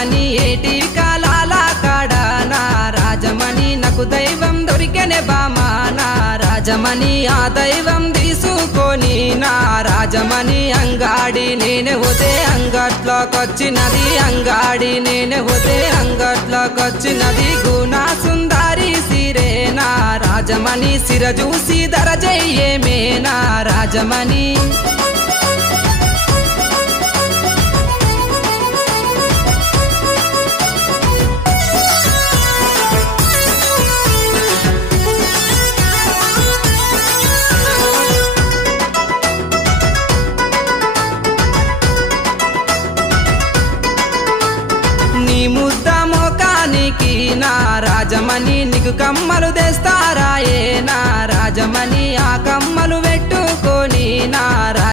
రాజమణి ఏటి కాలాల కాడ నా రాజమణి నాకు దైవం దొరికెనే బామా నా రాజమణి ఆ దైవం తీసుకొని నా రాజమణి అంగాడి నేనే పోతే అంగట్లోకొచ్చినది అంగాడి నేనే పోతే అంగట్లోకొచ్చినది గుణా సుందరి సిరే నా రాజమణి సిర చూసి ధర చెయ్యేమే నా రాజమణి నీ ముద్ద మోకానికి నా రాజమణి నీకు కమ్మలు తెస్తారాయే నా రాజమణి ఆ కమ్మలు పెట్టుకొని నా